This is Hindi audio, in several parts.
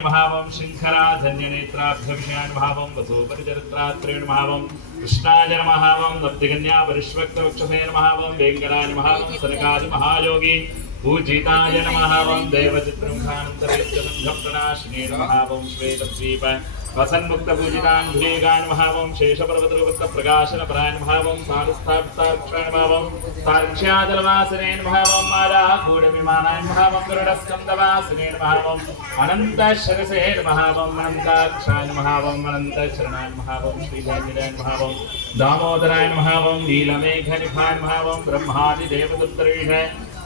महावं शंखराधन्यनेत्राभ्यभिषयान् महावं वसुपरिचरित्रात्रेण महावं कृष्णाय महावं नब्दिकन्या परिष्वक्तवक्षसे महावं वेङ्कटाय महावं सनकादि महायोगी पूजिताय महावं देवचित्रमुखानन्तरेत्यसङ्घप्रणाशिने महावं श्वेतद्वीप वसन्मुक्तपूजितान् भुजेगान् महावं शेषपर्वतरूपप्रकाशनपरायण महावं सारस्थापिताक्षान् महावं सार्क्ष्यादलवासिनेन महावं मालाकूटविमानान् महावं गरुडस्कन्दवासिनेन महावं अनन्तशरसेन महावं अनन्ताक्षान् महावं अनन्तशरणान् महावं श्रीधन्यरायण महावं दामोदरायण महावं नीलमेघनिभान् महावं ब्रह्मादिदेवदत्तरीश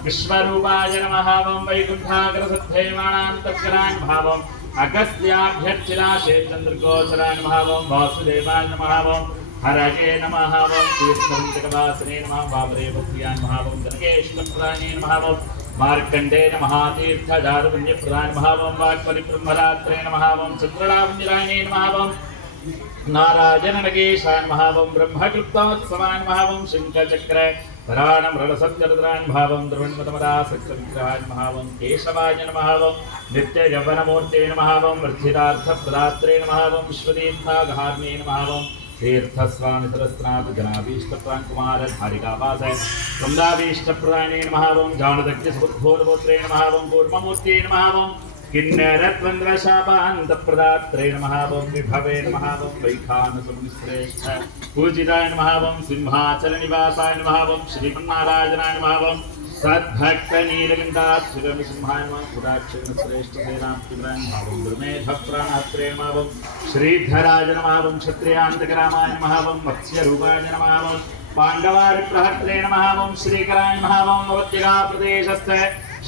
विश्वरूपाय महावं वैकुण्ठाग्रसद्धेवानान्तस्करान् महावं अगस्त्याभ्यर्चिना शेचन्द्रगोचरान् महावं वासुदेवाय महावं हरये नमः वं तीर्थंचकवासने नमः वामदेवप्रियान् महावं जनकेशप्रदाने महावं मार्कण्डेय महातीर्थजातपुण्यप्रदान् महावं वाक्परिब्रह्मरात्रेण महावं चन्द्रलावञ्जनाय महावं नारायणनगेशान् महावं ब्रह्मकृप्तोत्सवान् महावं शङ्खचक्र धराणं रलसच्चरद्रान् भावं द्रवण्मतमदासक्तविग्रहान् महावं केशवाय महावं नित्ययवनमूर्तेन महावं वर्धितार्थप्रदात्रेण महावं विश्वतीर्थाघार्णेन महावं तीर्थस्वामी सरस्नाथ जनाभीष्टप्रान् कुमार धारिकावासय वृन्दाभीष्टप्रदानेन महावं जानदग्ध्यसुद्धोर्गोत्रेण महावं कूर्ममूर्तेन महावं किन्नरत्वन्द्रशापान्तप्रदात्रेण महावं विभवेन महावं वैखानसमुनिश्रेष्ठ पूजिताय महावं सिंहाचलनिवासाय महावं श्रीमन्नारायणाय महावं सद्भक्तनीलकण्ठाच्छिरसिंहाय महापुराक्षेण श्रेष्ठसेनाप्तिप्राय महावं दुर्मेधप्राणात्रेण महावं श्रीधराय महावं क्षत्रियान्तकरामाय महावं मत्स्यरूपाय महावं पाण्डवारिप्रहर्त्रेण महावं श्रीकराय महावं नवत्यगाप्रदेशस्थ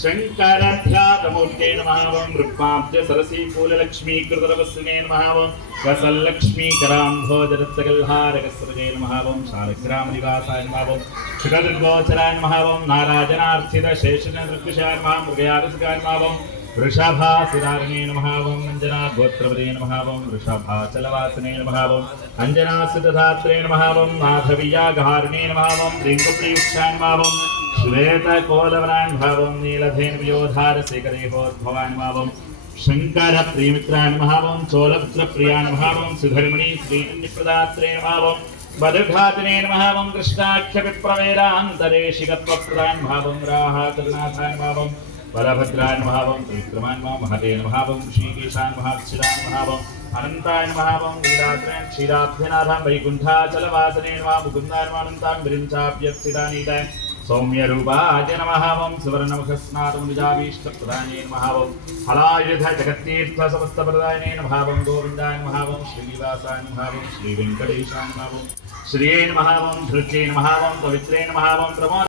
शंकराध्यातमूर्तेन महावं रूपाब्ज सरसी फूललक्ष्मीकृतरवस्नेन महावं कसल्लक्ष्मीकराम्भोजरत्तगल्हारकस्रजेन महावं शालग्रामनिवासाय महावं सुखदुर्गोचराय महावं नारायणार्थित शेषनदृग्विषाय महावं मृगयादिसुखाय महावं वृषभासुरारणेन महावं अञ्जनागोत्रपदेन महावं वृषभाचलवासनेन महावं अञ्जनासितधात्रेण महावं माधवीयागहारणेन महावं त्रिङ्गुप्रियुक्षाय महावं श्वेतकोलवरान् भावं नीलधेनुयोधारशेखरेहोद्भवान् भावं शङ्करप्रियमित्रान् भावं चोलपुत्रप्रियान् भावं सुधर्मिणी श्रीकन्यप्रदात्रेण भावं मधुघातनेन भावं कृष्णाख्यविप्रवेदान्तरेशिकत्वप्रदान् भावं राहाकरनाथान् भावं बलभद्रान् भावं त्रिविक्रमान् महतेन भावं ऋषिकेशान् महाक्षिरान् भावं अनन्तान् भावं वीरात्रान् क्षीराब्धिनाथां वैकुण्ठाचलवासनेन वा मुकुन्दान् अनन्तान् विरिञ्चाभ्यर्थितानीत सौम्यरूपाय नमः वं सुवर्णमुखस्नातमुनिजाभीष्टप्रदानेन महावं हलायुध जगत्तीर्थसमस्तप्रदानेन भावं गोविन्दाय महावं श्रीनिवासाय महावं श्रीवेङ्कटेशाय महावं श्रियेन महावं धृत्येन महावं पवित्रेण महावं प्रमोद